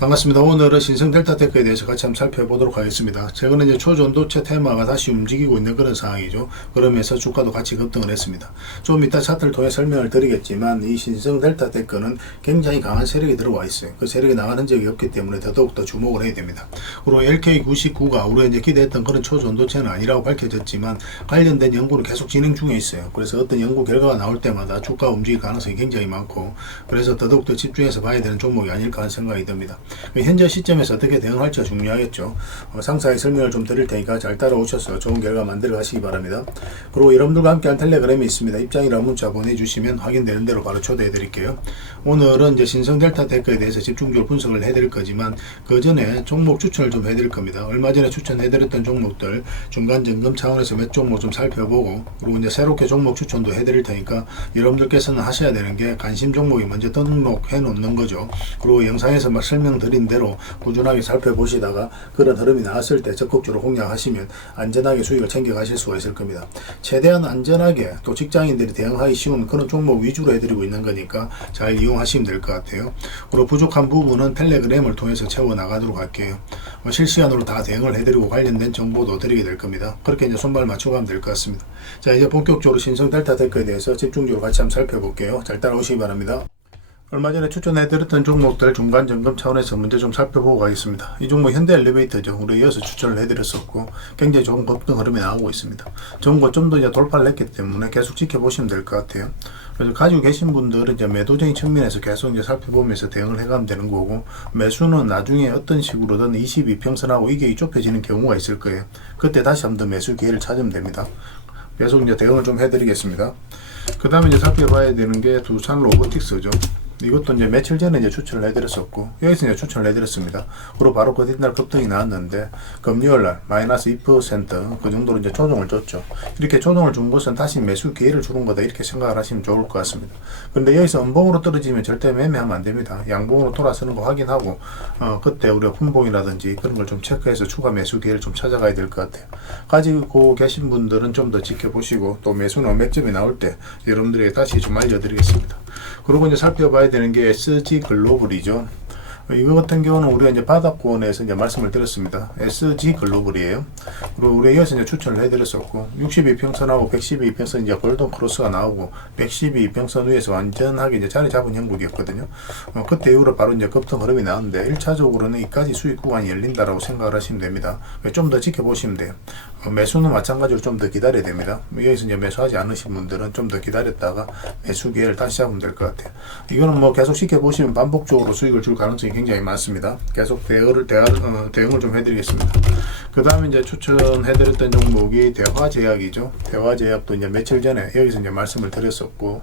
반갑습니다. 오늘은 신성 델타 테크에 대해서 같이 한번 살펴보도록 하겠습니다. 최근에 이제 초전도체 테마가 다시 움직이고 있는 그런 상황이죠. 그러면서 주가도 같이 급등을 했습니다. 좀 이따 차트를 통해 설명을 드리겠지만 이 신성 델타 테크는 굉장히 강한 세력이 들어와 있어요. 그 세력이 나가는 적이 없기 때문에 더더욱더 주목을 해야 됩니다. 그리고 LK99가 우리가 이제 기대했던 그런 초전도체는 아니라고 밝혀졌지만 관련된 연구는 계속 진행 중에 있어요. 그래서 어떤 연구 결과가 나올 때마다 주가 움직일 가능성이 굉장히 많고 그래서 더더욱더 집중해서 봐야 되는 종목이 아닐까 하는 생각이 듭니다. 현재 시점에서 어떻게 대응할지가 중요하겠죠. 어, 상사의 설명을 좀 드릴 테니까 잘 따라오셔서 좋은 결과 만들어 가시기 바랍니다. 그리고 여러분들과 함께한 텔레그램이 있습니다. 입장이라 문자 보내주시면 확인되는 대로 바로 초대해 드릴게요. 오늘은 이제 신성 델타 테크에 대해서 집중적으로 분석을 해드릴 거지만 그 전에 종목 추천을 좀 해드릴 겁니다. 얼마 전에 추천해드렸던 종목들 중간 점검 차원에서 몇 종목 좀 살펴보고 그리고 이제 새롭게 종목 추천도 해드릴 테니까 여러분들께서는 하셔야 되는 게 관심 종목이 먼저 등록해 놓는 거죠. 그리고 영상에서 막 설명 드린 대로 꾸준하게 살펴보시다가 그런 흐름이 나왔을 때 적극적으로 공략하시면 안전하게 수익을 챙겨 가실 수가 있을 겁니다. 최대한 안전하게 또 직장인들이 대응하기 쉬운 그런 종목 위주로 해드리고 있는 거니까 잘 이용하시면 될 것 같아요. 그리고 부족한 부분은 텔레그램을 통해서 채워 나가도록 할게요. 뭐 실시간으로 다 대응을 해드리고 관련된 정보도 드리게 될 겁니다. 그렇게 이제 손발 맞춰가면 될 것 같습니다. 자 이제 본격적으로 신성 델타 테크에 대해서 집중적으로 같이 한번 살펴볼게요. 잘 따라오시기 바랍니다. 얼마 전에 추천해드렸던 종목들 중간 점검 차원에서 먼저 좀 살펴보고 가겠습니다. 이 종목 현대 엘리베이터죠. 우리 이어서 추천을 해드렸었고 굉장히 좋은 급등 흐름이 나오고 있습니다. 거좀더 이제 돌파를 했기 때문에 계속 지켜보시면 될 것 같아요. 그래서 가지고 계신 분들은 이제 매도적인 측면에서 계속 이제 살펴보면서 대응을 해가면 되는 거고 매수는 나중에 어떤 식으로든 22평선하고 이게 좁혀지는 경우가 있을 거예요. 그때 다시 한번 더 매수 기회를 찾으면 됩니다. 계속 이제 대응을 좀 해드리겠습니다. 그 다음에 이제 살펴봐야 되는 게 두산 로보틱스죠. 이것도 이제 며칠 전에 이제 추천을 해드렸었고 여기서 이제 추천을 해드렸습니다. 그리고 바로 그 뒷날 급등이 나왔는데 금요일날 마이너스 2%그 정도로 이제 조정을 줬죠. 이렇게 조정을 준 것은 다시 매수 기회를 주는 거다 이렇게 생각을 하시면 좋을 것 같습니다. 그런데 여기서 음봉으로 떨어지면 절대 매매하면 안 됩니다. 양봉으로 돌아서는 거 확인하고 어, 그때 우리가 품봉이라든지 그런 걸 좀 체크해서 추가 매수 기회를 좀 찾아가야 될 것 같아요. 가지고 계신 분들은 좀 더 지켜보시고 또 매수는 매점이 나올 때 여러분들에게 다시 좀 알려드리겠습니다. 그리고 이제 살펴봐야 되는 게 SG 글로벌이죠. 이거 같은 경우는 우리가 이제 바닥권에서 이제 말씀을 드렸습니다. SG 글로벌이에요. 그리고 우리가 이어서 이제 추천을 해드렸었고, 62평선하고 112평선 이제 골든 크로스가 나오고, 112평선 위에서 완전하게 이제 자리 잡은 형국이었거든요. 어, 그때 이후로 바로 이제 급등 흐름이 나왔는데, 1차적으로는 이까지 수익 구간이 열린다라고 생각을 하시면 됩니다. 좀 더 지켜보시면 돼요. 어, 매수는 마찬가지로 좀 더 기다려야 됩니다. 여기서 이제 매수하지 않으신 분들은 좀 더 기다렸다가 매수 기회를 다시 잡으면 될 것 같아요. 이거는 뭐 계속 지켜보시면 반복적으로 수익을 줄 가능성이 굉장히 많습니다. 계속 대응을, 어, 대응을 좀 해드리겠습니다. 그 다음에 이제 추천해드렸던 종목이 대화제약이죠. 대화제약도 이제 며칠 전에 여기서 이제 말씀을 드렸었고,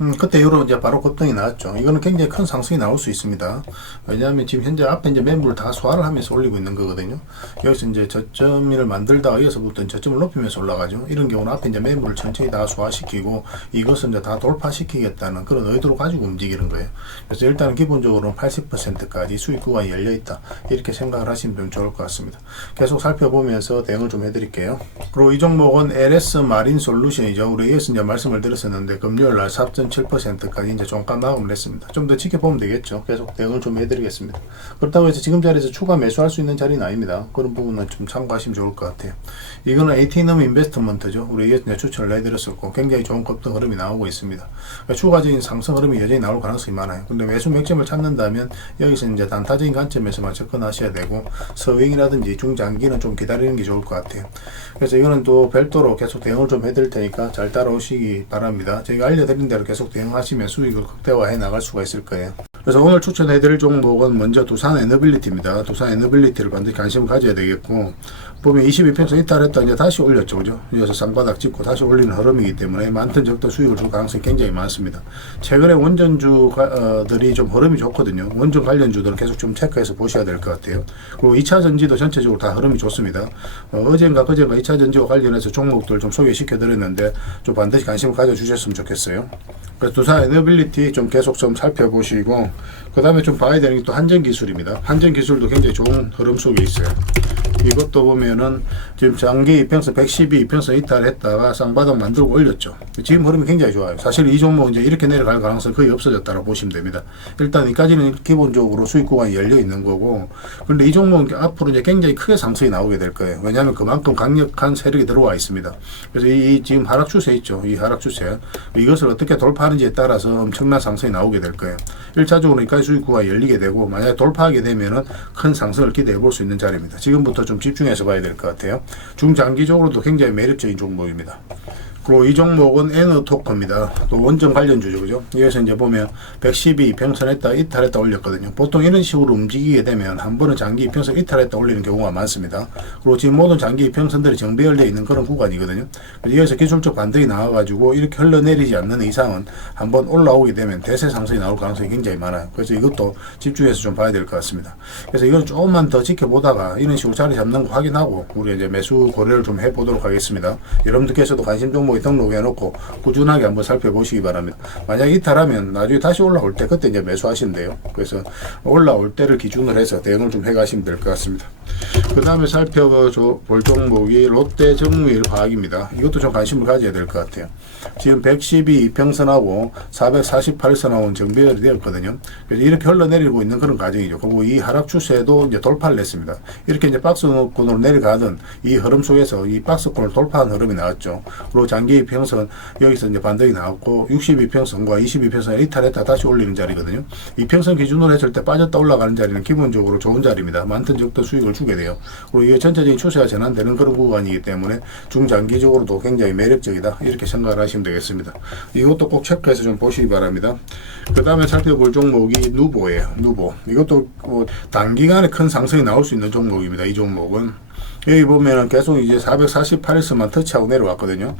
음, 그때 이후로 이제 바로 급등이 나왔죠. 이거는 굉장히 큰 상승이 나올 수 있습니다. 왜냐하면 지금 현재 앞에 이제 매물을 다 소화를 하면서 올리고 있는 거거든요. 여기서 이제 저점을 만들다가 이어서부터 저점을 높이면서 올라가죠. 이런 경우는 앞에 이제 매물을 천천히 다 소화시키고 이것은 이제 다 돌파시키겠다는 그런 의도로 가지고 움직이는 거예요. 그래서 일단은 기본적으로 80%까지 수익 구간이 열려 있다. 이렇게 생각을 하시면 좀 좋을 것 같습니다. 계속 살 펴보면서 대응을 좀 해드릴게요. 그리고 이 종목은 LS 마린 솔루션이죠. 우리 이어서 이제 말씀을 드렸었는데 금요일 날 4.7%까지 이제 종가 마감을 했습니다. 좀 더 지켜보면 되겠죠. 계속 대응을 좀 해드리겠습니다. 그렇다고 해서 지금 자리에서 추가 매수할 수 있는 자리는 아닙니다. 그런 부분은 좀 참고하시면 좋을 것 같아요. 이거는 AT넘 인베스트먼트죠. 우리 이제 추천을 해드렸었고 굉장히 좋은 급등 흐름이 나오고 있습니다. 그러니까 추가적인 상승 흐름이 여전히 나올 가능성이 많아요. 근데 매수 맥점을 찾는다면 여기서 이제 단타적인 관점에서만 접근하셔야 되고 서윙이라든지 중장기 는 좀 기다리는 게 좋을 것 같아요. 그래서 이거는 또 별도로 계속 대응을 좀 해드릴 테니까 잘 따라오시기 바랍니다. 저희가 알려드린 대로 계속 대응하시면 수익을 극대화해 나갈 수가 있을 거예요. 그래서 오늘 추천해드릴 종목은 먼저 두산 에너빌리티입니다. 두산 에너빌리티를 반드시 관심을 가져야 되겠고 보면 22평선 이탈했다 이제 다시 올렸죠, 그죠? 이어서 쌍바닥 찍고 다시 올리는 흐름이기 때문에 많든 적든 수익을 줄 가능성이 굉장히 많습니다. 최근에 원전주들이 좀 흐름이 좋거든요. 원전 관련주들은 계속 좀 체크해서 보셔야 될 것 같아요. 그리고 2차 전지도 전체적으로 다 흐름이 좋습니다. 어, 어젠가 그젠가 2차 전지와 관련해서 종목들 좀 소개시켜 드렸는데 좀 반드시 관심을 가져주셨으면 좋겠어요. 그래서 두산 에너빌리티 좀 계속 좀 살펴보시고 그 다음에 좀 봐야 되는 게 또 한전 기술입니다. 한전 기술도 굉장히 좋은 흐름 속에 있어요. 이것도 보면은 지금 장기 이평선 112 이평선 이탈했다가 쌍바닥 만들고 올렸죠. 지금 흐름이 굉장히 좋아요. 사실 이 종목 이제 이렇게 내려갈 가능성이 거의 없어졌다고 보시면 됩니다. 일단 여기까지는 기본적으로 수익 구간이 열려 있는 거고, 그런데 이 종목은 앞으로 이제 굉장히 크게 상승이 나오게 될 거예요. 왜냐하면 그만큼 강력한 세력이 들어와 있습니다. 그래서 이, 이 지금 하락 추세 있죠. 이 하락 추세 이것을 어떻게 돌파하는지에 따라서 엄청난 상승이 나오게 될 거예요. 1차적으로 여기까지 수익 구간이 열리게 되고 만약에 돌파하게 되면은 큰 상승을 기대해 볼 수 있는 자리입니다. 지금부터 좀 집중해서 봐야 될 것 같아요. 중장기적으로도 굉장히 매력적인 종목입니다. 그리고 이 종목은 에너토커입니다. 또 원전 관련주죠, 그죠? 여기서 이제 보면 112 평선했다 이탈했다 올렸거든요. 보통 이런 식으로 움직이게 되면 한 번은 장기 평선 이탈했다 올리는 경우가 많습니다. 그리고 지금 모든 장기 평선들이 정배열되어 있는 그런 구간이거든요. 여기서 기술적 반등이 나와가지고 이렇게 흘러내리지 않는 이상은 한 번 올라오게 되면 대세 상승이 나올 가능성이 굉장히 많아요. 그래서 이것도 집중해서 좀 봐야 될 것 같습니다. 그래서 이건 조금만 더 지켜보다가 이런 식으로 자리 잡는 거 확인하고 우리 이제 매수 고려를 좀 해보도록 하겠습니다. 여러분들께서도 관심 종목 에 등록해 놓고 꾸준하게 한번 살펴보시기 바랍니다. 만약 이탈하면 나중에 다시 올라올 때 그때 이제 매수하시면 돼요. 그래서 올라올 때를 기준으로 해서 대응을 좀 해 가시면 될 것 같습니다. 그 다음에 살펴볼 종목이 롯데 정밀 과학입니다. 이것도 좀 관심을 가져야 될 것 같아요. 지금 112 이평선하고 448선하고는 정배열이 되었거든요. 그래서 이렇게 흘러내리고 있는 그런 과정이죠. 그리고 이 하락 추세도 이제 돌파를 했습니다. 이렇게 이제 박스권으로 내려가던 이 흐름 속에서 이 박스권을 돌파한 흐름이 나왔죠. 그리고 장기 이평선 여기서 이제 반등이 나왔고 62평선과 22평선 이탈했다 다시 올리는 자리거든요. 이평선 기준으로 했을 때 빠졌다 올라가는 자리는 기본적으로 좋은 자리입니다. 많든 적든 수익을 주게 돼요. 그리고 이게 전체적인 추세가 전환되는 그런 구간이기 때문에 중장기적으로도 굉장히 매력적이다. 이렇게 생각을 하시면 되겠습니다. 이것도 꼭 체크해서 좀 보시기 바랍니다. 그 다음에 살펴볼 종목이 누보예요. 누보. 이것도 뭐 단기간에 큰 상승이 나올 수 있는 종목입니다. 이 종목은. 여기 보면은 계속 이제 448에서만 터치하고 내려왔거든요.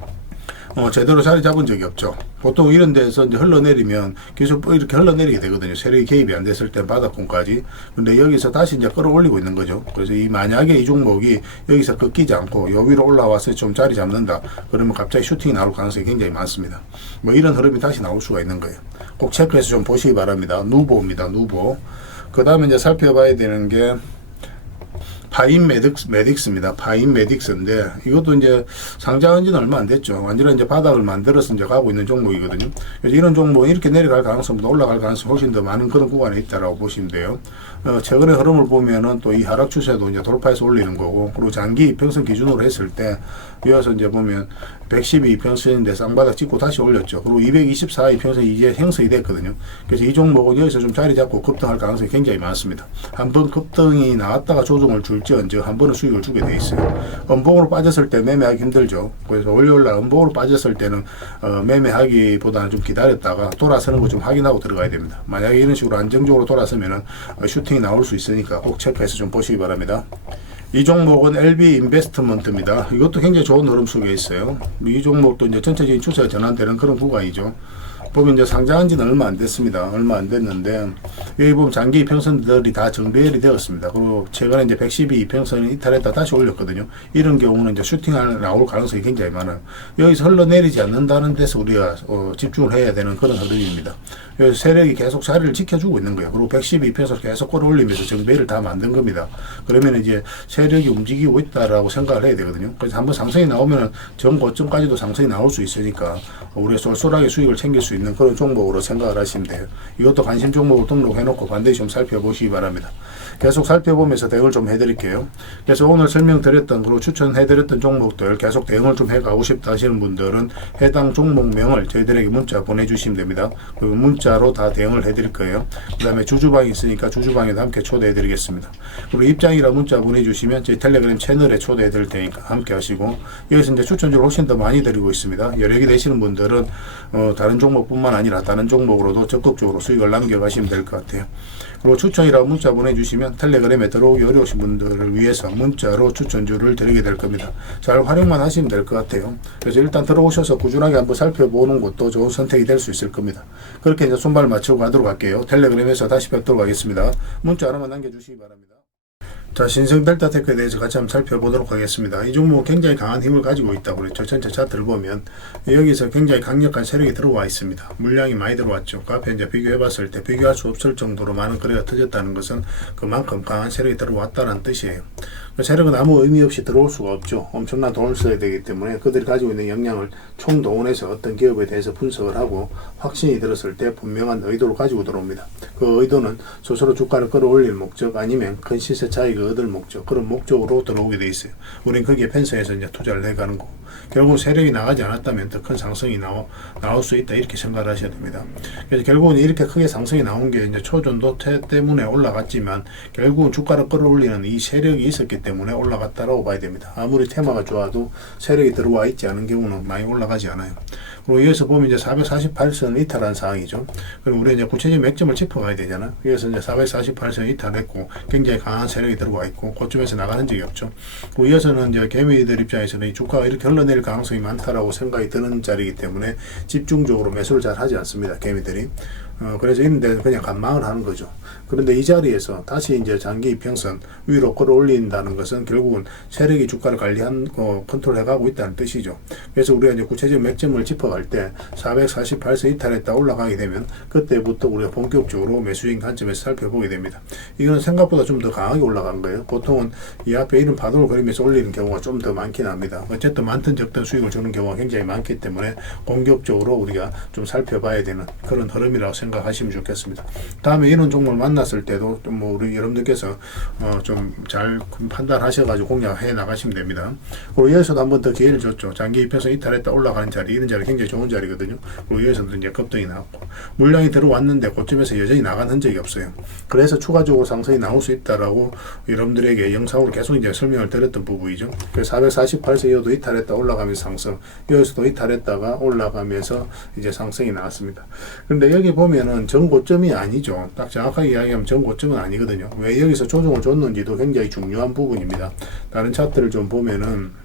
어, 제대로 자리 잡은 적이 없죠. 보통 이런 데서 이제 흘러내리면 계속 이렇게 흘러내리게 되거든요. 세력이 개입이 안 됐을 때 바닥권까지. 근데 여기서 다시 이제 끌어올리고 있는 거죠. 그래서 이 만약에 이 종목이 여기서 꺾이지 않고 요 위로 올라와서 좀 자리 잡는다. 그러면 갑자기 슈팅이 나올 가능성이 굉장히 많습니다. 뭐 이런 흐름이 다시 나올 수가 있는 거예요. 꼭 체크해서 좀 보시기 바랍니다. 누보입니다. 누보. 그 다음에 이제 살펴봐야 되는 게 파인 메딕스, 메딕스입니다. 파인 메딕스인데 이것도 이제 상장한 지는 얼마 안 됐죠. 완전히 이제 바닥을 만들어서 이제 가고 있는 종목이거든요. 이런 종목은 이렇게 내려갈 가능성보다 올라갈 가능성이 훨씬 더 많은 그런 구간에 있다라고 보시면 돼요. 어, 최근의 흐름을 보면은 또 이 하락 추세도 이제 돌파해서 올리는 거고 그리고 장기 이평선 기준으로 했을 때 이어서 이제 보면 112 이평선인데 쌍바닥 찍고 다시 올렸죠. 그리고 224 이평선이 이제 형성이 됐거든요. 그래서 이 종목은 여기서 좀 자리 잡고 급등할 가능성이 굉장히 많습니다. 한 번 급등이 나왔다가 조정을 줄지언정 한 번은 수익을 주게 돼 있어요. 음봉으로 빠졌을 때 매매하기 힘들죠. 그래서 월요일 날 음봉으로 빠졌을 때는 어, 매매하기보다는 좀 기다렸다가 돌아서는 거 좀 확인하고 들어가야 됩니다. 만약에 이런 식으로 안정적으로 돌아서면은 어, 슈팅이 나올 수 있으니까 꼭 체크해서 좀 보시기 바랍니다. 이 종목은 LB 인베스트먼트입니다. 이것도 굉장히 좋은 흐름 속에 있어요. 이 종목도 이제 전체적인 추세가 전환되는 그런 구간이죠. 보면 이제 상장한 지는 얼마 안 됐습니다. 얼마 안 됐는데 여기 보면 장기 이평선들이 다 정배열이 되었습니다. 그리고 최근에 이제 112 이평선이 이탈했다 다시 올렸거든요. 이런 경우는 이제 슈팅을 나올 가능성이 굉장히 많아요. 여기서 흘러내리지 않는다는 데서 우리가 어, 집중을 해야 되는 그런 흐름입니다. 여기서 세력이 계속 자리를 지켜주고 있는 거예요. 그리고 112 이평선 계속 끌어올리면서 정배를 다 만든 겁니다. 그러면 이제 세력이 움직이고 있다라고 생각을 해야 되거든요. 그래서 한번 상승이 나오면은 전 고점까지도 상승이 나올 수 있으니까 우리가 쏠쏠하게 수익을 챙길 수 있는 그런 종목으로 생각을 하시면 돼요. 이것도 관심 종목으로 등록해 놓고 반드시 좀 살펴보시기 바랍니다. 계속 살펴보면서 대응을 좀 해드릴게요. 그래서 오늘 설명드렸던 그리고 추천해드렸던 종목들 계속 대응을 좀 해가고 싶다 하시는 분들은 해당 종목명을 저희들에게 문자 보내주시면 됩니다. 그리고 문자로 다 대응을 해드릴 거예요. 그 다음에 주주방이 있으니까 주주방에도 함께 초대해드리겠습니다. 그리고 입장이라 문자 보내주시면 저희 텔레그램 채널에 초대해드릴 테니까 함께 하시고 여기서 이제 추천주를 훨씬 더 많이 드리고 있습니다. 여력이 되시는 분들은 어, 다른 종목뿐만 아니라 다른 종목으로도 적극적으로 수익을 남겨가시면 될 것 같아요. 그리고 추천이라고 문자 보내주시면 텔레그램에 들어오기 어려우신 분들을 위해서 문자로 추천주를 드리게 될 겁니다. 잘 활용만 하시면 될 것 같아요. 그래서 일단 들어오셔서 꾸준하게 한번 살펴보는 것도 좋은 선택이 될 수 있을 겁니다. 그렇게 이제 손발 맞추고 가도록 할게요. 텔레그램에서 다시 뵙도록 하겠습니다. 문자 하나만 남겨주시기 바랍니다. 자, 신성 델타 테크에 대해서 같이 한번 살펴보도록 하겠습니다. 이 종목 굉장히 강한 힘을 가지고 있다고 그랬죠. 전체 차트를 보면 여기서 굉장히 강력한 세력이 들어와 있습니다. 물량이 많이 들어왔죠. 그 앞에 이제 비교해 봤을 때 비교할 수 없을 정도로 많은 거래가 터졌다는 것은 그만큼 강한 세력이 들어왔다는 뜻이에요. 그 세력은 아무 의미 없이 들어올 수가 없죠. 엄청난 돈을 써야 되기 때문에 그들이 가지고 있는 역량을 총동원해서 어떤 기업에 대해서 분석을 하고 확신이 들었을 때 분명한 의도를 가지고 들어옵니다. 그 의도는 스스로 주가를 끌어올릴 목적 아니면 큰 시세 차익을 얻을 목적 그런 목적으로 들어오게 돼 있어요. 우린 거기에 펜서해서 이제 투자를 해가는 거고 결국 세력이 나가지 않았다면 더 큰 상승이 나오, 나올 수 있다 이렇게 생각을 하셔야 됩니다. 그래서 결국은 이렇게 크게 상승이 나온 게 이제 초전도 태 때문에 올라갔지만 결국은 주가를 끌어올리는 이 세력이 있었기 때문에 올라갔다라고 봐야 됩니다. 아무리 테마가 좋아도 세력이 들어와 있지 않은 경우는 많이 올라가지 않아요. 그리고 여기서 보면 이제 448선 이탈한 상황이죠. 그럼 우리 이제 구체적인 맥점을 짚어가야 되잖아. 그래서 이제 448선 이탈했고 굉장히 강한 세력이 들어와 있고 그쯤에서 나가는 적이 없죠. 그리고 이어서는 이제 개미들 입장에서는 이 주가가 이렇게 흘러내릴 가능성이 많다라고 생각이 드는 자리이기 때문에 집중적으로 매수를 잘 하지 않습니다. 개미들이. 어, 그래서 데는 그냥 간망을 하는 거죠. 그런데 이 자리에서 다시 이제 장기 이평선 위로 끌어올린다는 것은 결국은 세력이 주가를 관리한, 어, 컨트롤 해가고 있다는 뜻이죠. 그래서 우리가 이제 구체적인 맥점을 짚어 갈 때 448선 이탈 했다 올라가게 되면 그때부터 우리가 본격적으로 매수적인 관점에서 살펴보게 됩니다. 이거는 생각보다 좀 더 강하게 올라간 거예요. 보통은 이 앞에 이런 파동을 그리면서 올리는 경우가 좀 더 많긴 합니다. 어쨌든 많든 적든 수익을 주는 경우가 굉장히 많기 때문에 공격적으로 우리가 좀 살펴봐야 되는 그런 흐름이라고 생각하시면 좋겠습니다. 다음에 이런 종목을 만났을 때도 좀 뭐 우리 여러분들께서 어 좀 잘 판단하셔가지고 공략해 나가시면 됩니다. 그리고 여기서도 한 번 더 기회를 줬죠. 장기 입혀서 이탈했다 올라가는 자리 이런 자리 굉장히 좋은 자리거든요. 그리고 여기서도 이제 급등이 나왔고 물량이 들어왔는데 그쯤에서 여전히 나간 흔적이 없어요. 그래서 추가적으로 상승이 나올 수 있다라고 여러분들에게 영상으로 계속 이제 설명을 드렸던 부분이죠. 그래서 448세 이어도 이탈했다 올라가면서 상승, 여기서도 이탈했다가 올라가면서 이제 상승이 나왔습니다. 그런데 여기 보면은 전고점이 아니죠. 딱 정확하게 이야기하면 전고점은 아니거든요. 왜 여기서 조정을 줬는지도 굉장히 중요한 부분입니다. 다른 차트를 좀 보면은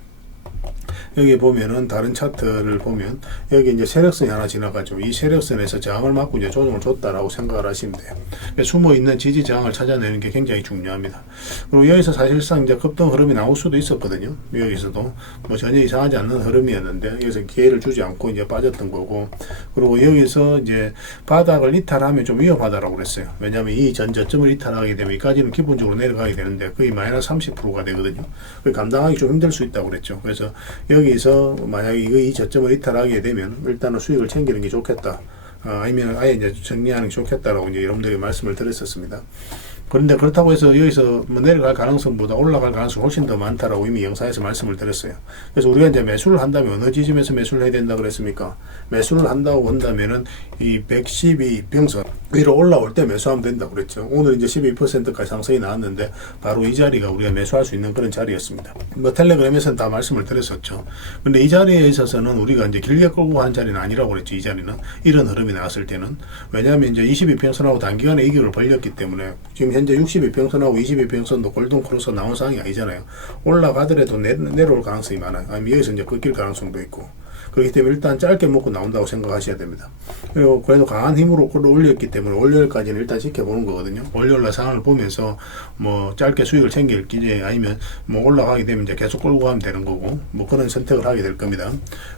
여기 보면은 다른 차트를 보면 여기 이제 세력선이 하나 지나가죠. 이 세력선에서 저항을 맞고 이제 조정을 줬다라고 생각을 하시면 돼요. 그러니까 숨어 있는 지지 저항을 찾아내는 게 굉장히 중요합니다. 그리고 여기서 사실상 이제 급등 흐름이 나올 수도 있었거든요. 여기서도 뭐 전혀 이상하지 않는 흐름이었는데 여기서 기회를 주지 않고 이제 빠졌던 거고 그리고 여기서 이제 바닥을 이탈하면 좀 위험하다라고 그랬어요. 왜냐하면 이 전 저점을 이탈하게 되면 이까지는 기본적으로 내려가게 되는데 거의 마이너스 30%가 되거든요. 그 감당하기 좀 힘들 수 있다고 그랬죠. 그래서 여기 서 만약에 이거 이 저점을 이탈하게 되면 일단은 수익을 챙기는 게 좋겠다. 어, 아니면 아예 이제 정리하는 게 좋겠다라고 이제 여러분들에게 말씀을 드렸었습니다. 그런데 그렇다고 해서 여기서 뭐 내려갈 가능성보다 올라갈 가능성이 훨씬 더 많다라고 이미 영상에서 말씀을 드렸어요. 그래서 우리가 이제 매수를 한다면 어느 지점에서 매수를 해야 된다 그랬습니까? 매수를 한다고 본다면은 이 112 평선 위로 올라올 때 매수하면 된다고 그랬죠. 오늘 이제 12%까지 상승이 나왔는데 바로 이 자리가 우리가 매수할 수 있는 그런 자리였습니다. 뭐 텔레그램에서는 다 말씀을 드렸었죠. 근데 이 자리에 있어서는 우리가 이제 길게 끌고 간 자리는 아니라고 그랬죠. 이 자리는 이런 흐름이 나왔을 때는 왜냐하면 이제 22평선하고 단기간에 이격을 벌렸기 때문에 지금 현재 62평선하고 22평선도 골든 크로스 나온 상황이 아니잖아요. 올라가더라도 내, 내려올 가능성이 많아요. 아니면 여기서 이제 꺾일 가능성도 있고. 그렇기 때문에 일단 짧게 먹고 나온다고 생각하셔야 됩니다. 그리고 그래도 강한 힘으로 끌어올렸기 때문에 월요일까지는 일단 지켜보는 거거든요. 월요일날 상황을 보면서 뭐 짧게 수익을 챙길 기제 아니면 뭐 올라가게 되면 이제 계속 끌고 가면 되는 거고 뭐 그런 선택을 하게 될 겁니다.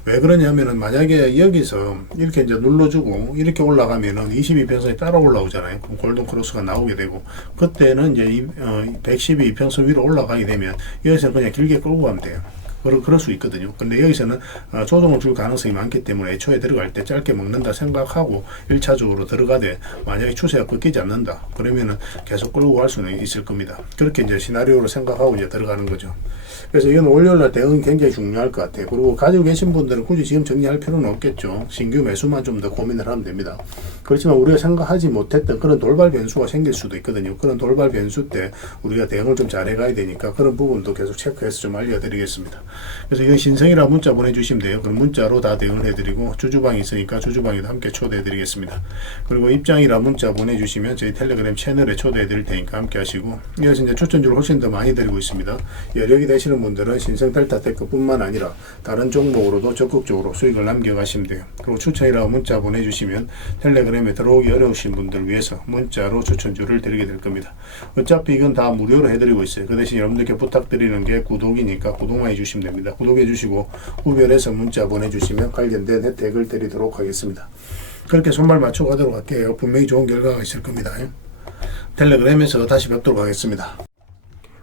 왜 그러냐면은 만약에 여기서 이렇게 이제 눌러주고 이렇게 올라가면은 22평선이 따라 올라오잖아요. 그럼 골든 크로스가 나오게 되고 그때는 이제 이, 어, 112평선 위로 올라가게 되면 여기서 그냥 길게 끌고 가면 돼요. 그럴, 그럴 수 있거든요. 근데 여기서는 어, 조정을 줄 가능성이 많기 때문에 애초에 들어갈 때 짧게 먹는다 생각하고 1차적으로 들어가되 만약에 추세가 꺾이지 않는다. 그러면은 계속 끌고 갈 수는 있을 겁니다. 그렇게 이제 시나리오로 생각하고 이제 들어가는 거죠. 그래서 이건 월요일 날 대응이 굉장히 중요할 것 같아요. 그리고 가지고 계신 분들은 굳이 지금 정리할 필요는 없겠죠. 신규 매수만 좀 더 고민을 하면 됩니다. 그렇지만 우리가 생각하지 못했던 그런 돌발 변수가 생길 수도 있거든요. 그런 돌발 변수 때 우리가 대응을 좀 잘해가야 되니까 그런 부분도 계속 체크해서 좀 알려드리겠습니다. 그래서 이건 신성이라 문자 보내주시면 돼요. 그럼 문자로 다 대응을 해드리고 주주방이 있으니까 주주방에도 함께 초대해드리겠습니다. 그리고 입장이라 문자 보내주시면 저희 텔레그램 채널에 초대해드릴 테니까 함께 하시고 이어서 이제 추천주를 훨씬 더 많이 드리고 있습니다. 여력이 되시 는 분들은 신성 델타 테크뿐만 아니라 다른 종목으로도 적극적으로 수익을 남겨가시면 돼요. 그리고 추천이라고 문자 보내주시면 텔레그램에 들어오기 어려우신 분들 위해서 문자로 추천주를 드리게 될 겁니다. 어차피 이건 다 무료로 해드리고 있어요. 그 대신 여러분들께 부탁드리는 게 구독이니까 구독만 해주시면 됩니다. 구독해 주시고 구별해서 문자 보내주시면 관련된 혜택을 드리도록 하겠습니다. 그렇게 손발 맞추고 가도록 할게요. 분명히 좋은 결과가 있을 겁니다. 텔레그램에서 다시 뵙도록 하겠습니다.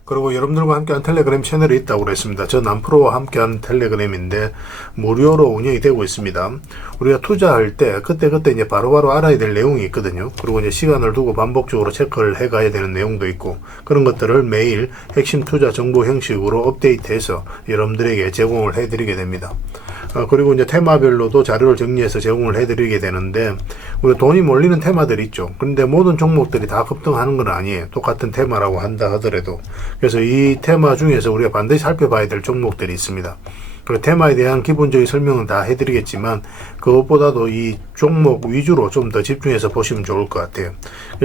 그리고 여러분들과 함께한 텔레그램 채널이 있다고 그랬습니다. 저 남프로와 함께한 텔레그램인데 무료로 운영이 되고 있습니다. 우리가 투자할 때 그때 그때 이제 바로 바로 알아야 될 내용이 있거든요. 그리고 이제 시간을 두고 반복적으로 체크를 해 가야 되는 내용도 있고 그런 것들을 매일 핵심 투자 정보 형식으로 업데이트해서 여러분들에게 제공을 해 드리게 됩니다. 어, 그리고 이제 테마별로도 자료를 정리해서 제공을 해드리게 되는데 우리 돈이 몰리는 테마들이 있죠. 그런데 모든 종목들이 다 급등하는 건 아니에요. 똑같은 테마라고 한다 하더라도 그래서 이 테마 중에서 우리가 반드시 살펴봐야 될 종목들이 있습니다. 그 테마에 대한 기본적인 설명은 다 해드리겠지만 그것보다도 이 종목 위주로 좀 더 집중해서 보시면 좋을 것 같아요.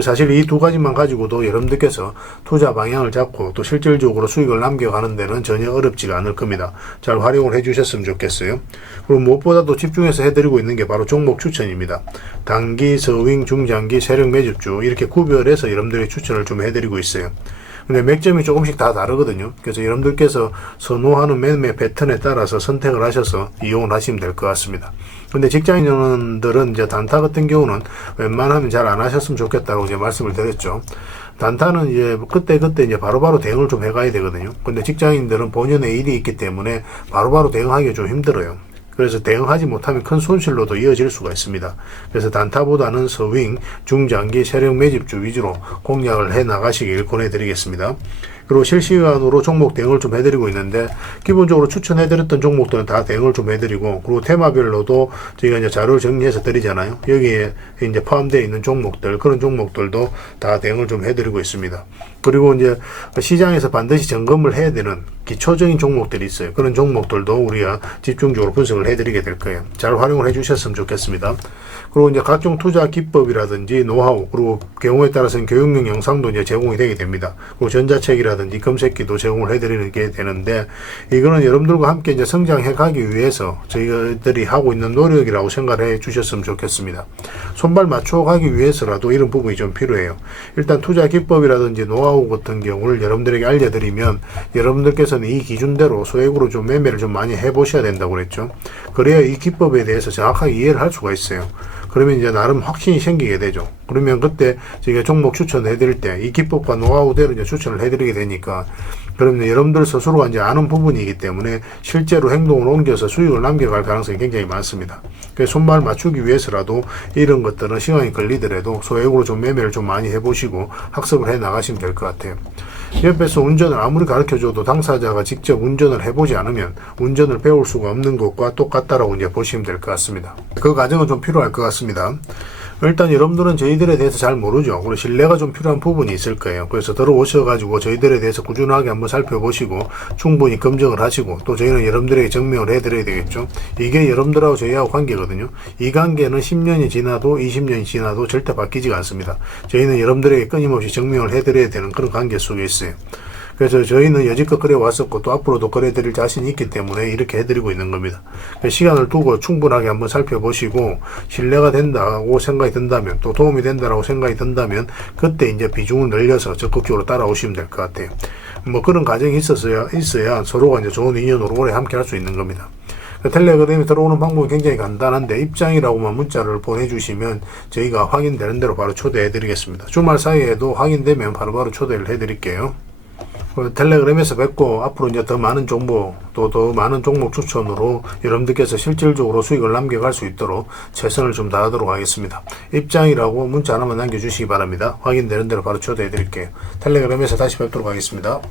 사실 이 두 가지만 가지고도 여러분들께서 투자 방향을 잡고 또 실질적으로 수익을 남겨가는 데는 전혀 어렵지가 않을 겁니다. 잘 활용을 해주셨으면 좋겠어요. 그리고 무엇보다도 집중해서 해드리고 있는 게 바로 종목 추천입니다. 단기, 서윙, 중장기, 세력 매집주 이렇게 구별해서 여러분들이 추천을 좀 해드리고 있어요. 근데 맥점이 조금씩 다 다르거든요. 그래서 여러분들께서 선호하는 매매 패턴에 따라서 선택을 하셔서 이용을 하시면 될 것 같습니다. 근데 직장인들은 이제 단타 같은 경우는 웬만하면 잘 안 하셨으면 좋겠다고 이제 말씀을 드렸죠. 단타는 이제 그때 그때 이제 바로바로 대응을 좀 해가야 되거든요. 근데 직장인들은 본연의 일이 있기 때문에 바로바로 대응하기 좀 힘들어요. 그래서 대응하지 못하면 큰 손실로도 이어질 수가 있습니다. 그래서 단타보다는 서윙, 중장기, 세력 매집주 위주로 공략을 해 나가시길 권해드리겠습니다. 그리고 실시간으로 종목 대응을 좀 해드리고 있는데 기본적으로 추천해드렸던 종목들은 다 대응을 좀 해드리고 그리고 테마별로도 저희가 이제 자료를 정리해서 드리잖아요. 여기에 이제 포함되어 있는 종목들 그런 종목들도 다 대응을 좀 해드리고 있습니다. 그리고 이제 시장에서 반드시 점검을 해야 되는 기초적인 종목들이 있어요. 그런 종목들도 우리가 집중적으로 분석을 해드리게 될 거예요. 잘 활용을 해주셨으면 좋겠습니다. 그리고 이제 각종 투자 기법이라든지 노하우 그리고 경우에 따라서는 교육용 영상도 이제 제공이 되게 됩니다. 그리고 전자책이라 든지 검색기도 제공을 해드리는 게 되는데 이거는 여러분들과 함께 이제 성장해 가기 위해서 저희들이 하고 있는 노력이라고 생각해 주셨으면 좋겠습니다. 손발 맞춰 가기 위해서라도 이런 부분이 좀 필요해요. 일단 투자 기법이라든지 노하우 같은 경우를 여러분들에게 알려드리면 여러분들께서는 이 기준대로 소액으로 좀 매매를 좀 많이 해보셔야 된다고 그랬죠. 그래야 이 기법에 대해서 정확하게 이해를 할 수가 있어요. 그러면 이제 나름 확신이 생기게 되죠. 그러면 그때 저희가 종목 추천해 드릴 때 이 기법과 노하우대로 이제 추천을 해 드리게 되니까 그러면 여러분들 스스로가 이제 아는 부분이기 때문에 실제로 행동을 옮겨서 수익을 남겨갈 가능성이 굉장히 많습니다. 그래서 손발 맞추기 위해서라도 이런 것들은 시간이 걸리더라도 소액으로 좀 매매를 좀 많이 해보시고 학습을 해 나가시면 될 것 같아요. 옆에서 운전을 아무리 가르쳐줘도 당사자가 직접 운전을 해보지 않으면 운전을 배울 수가 없는 것과 똑같다라고 이제 보시면 될 것 같습니다. 그 과정은 좀 필요할 것 같습니다. 일단 여러분들은 저희들에 대해서 잘 모르죠. 그리고 신뢰가 좀 필요한 부분이 있을 거예요. 그래서 들어오셔가지고 저희들에 대해서 꾸준하게 한번 살펴보시고 충분히 검증을 하시고 또 저희는 여러분들에게 증명을 해드려야 되겠죠. 이게 여러분들하고 저희하고 관계거든요. 이 관계는 10년이 지나도 20년이 지나도 절대 바뀌지가 않습니다. 저희는 여러분들에게 끊임없이 증명을 해드려야 되는 그런 관계 속에 있어요. 그래서 저희는 여지껏 그래 왔었고 또 앞으로도 그래 드릴 자신이 있기 때문에 이렇게 해드리고 있는 겁니다. 시간을 두고 충분하게 한번 살펴보시고 신뢰가 된다고 생각이 든다면 또 도움이 된다라고 생각이 든다면 그때 이제 비중을 늘려서 적극적으로 따라오시면 될 것 같아요. 뭐 그런 과정이 있었어야 있어야 서로가 이제 좋은 인연으로 오래 함께 할 수 있는 겁니다. 텔레그램에 들어오는 방법이 굉장히 간단한데 입장이라고만 문자를 보내주시면 저희가 확인되는 대로 바로 초대해 드리겠습니다. 주말 사이에도 확인되면 바로바로 초대를 해 드릴게요. 그 텔레그램에서 뵙고 앞으로 이제 더 많은 정보 또더 많은 종목 추천으로 여러분들께서 실질적으로 수익을 남겨갈 수 있도록 최선을 좀 다하도록 하겠습니다. 입장이라고 문자 하나만 남겨주시기 바랍니다. 확인되는 대로 바로 초대해 드릴게요. 텔레그램에서 다시 뵙도록 하겠습니다.